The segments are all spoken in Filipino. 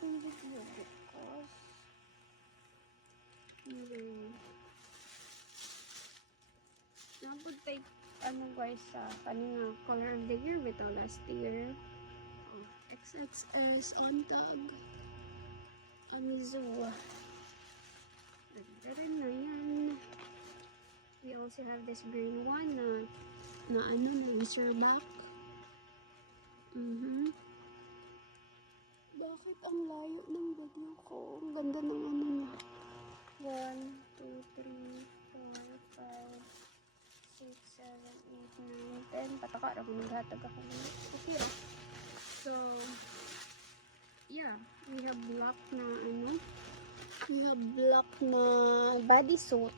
itong video because napod tayo ano guys sa kanina color of the year bitaw last year. XXS on tag Amizu. Ganda rin na yan. We also have this green one na Razorback. Bakit ang layo ng video ko? Ang ganda ng ano niya. 1, 2, 3, 4, 5, 6, 7, 8, 9, 10. Pataka rin kung naghatag ako. Okay ra. So, yeah. We have black na bodysuit.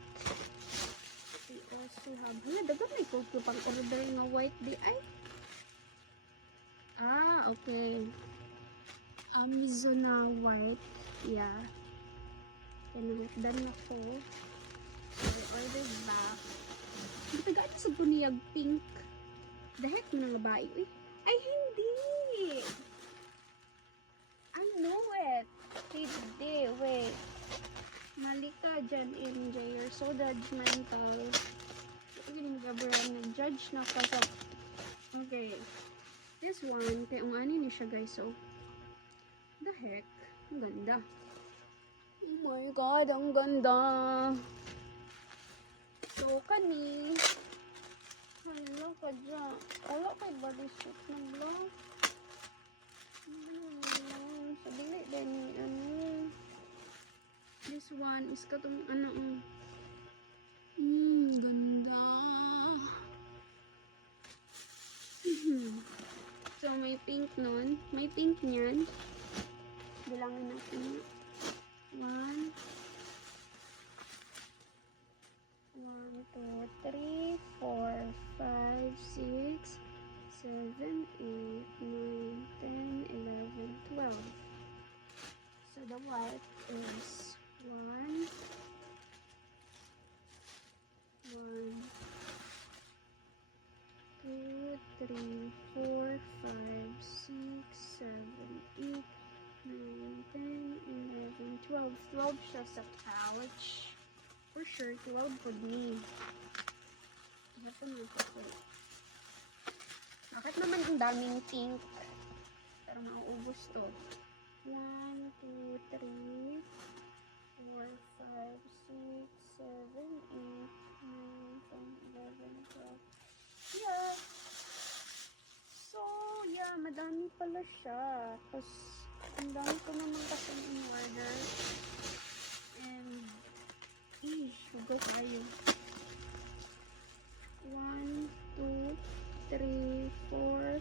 We also have, dagat may ko pang order nga white di ay. Okay. Amazona white. Yeah. Pinagdan ako. So, I ordered back. Nagtagaan sa buniyag pink. The heck mo na nga ba? Ay, hindi! I know it! Hindi, wait. Mali ka dyan, MJ. You're so judgmental. Ito yung nag-judge na ka sa... Okay. This one, kaya ang ani niya siya guys, so... The heck? Ang ganda. Oh my god, ang ganda! So, kani... Hala ka dyan. Wala kay bodysuit na black. Sabili din ni This one is katong ganda. So, may pink nun. May pink niyan. Bilangin natin. 1, 2, 3, 4, 5, 6, 7, 8, 9, 10, 11, 12. So, the white is 1, 2, 3, 4, 5, 6, 7, 8, 9, 10, 11, 12. 12 siya sa pouch. For sure, 12 could me. Ito na ito. Bakit naman ang daming pink? Pero mauubos to. 1, 2, 3, 4, 5, 6, 7, 8, 9, 10, 11, 12. Yeah. So, yeah, madami pala siya. Tapos, ang dami ko naman kasi in order. And, sugar tayo. 1, 2, 3, 4,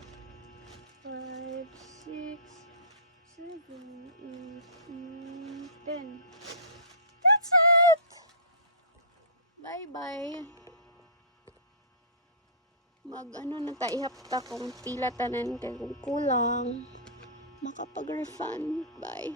5, 6, 7, 8, 9, 10. That's it! Bye-bye. Na taihapta kung pila tanan kay kung kulang makapag-refund. Bye.